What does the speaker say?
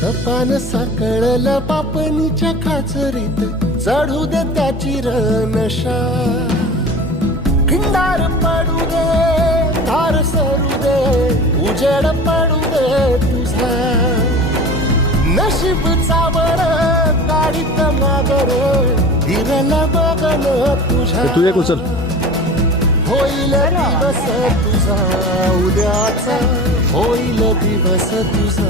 सपान साकळलं पापणीच्या खाचरीत चढू दे त्याची नशा खिंडार पडू दे तार सरू दे उजेड पडू दे तुझा नशीब चावड गाडीत मागर हिरल बघन तुझ्या तू एक उचल होईल दिवस तुझा उद्याचा होईल दिवस तुझा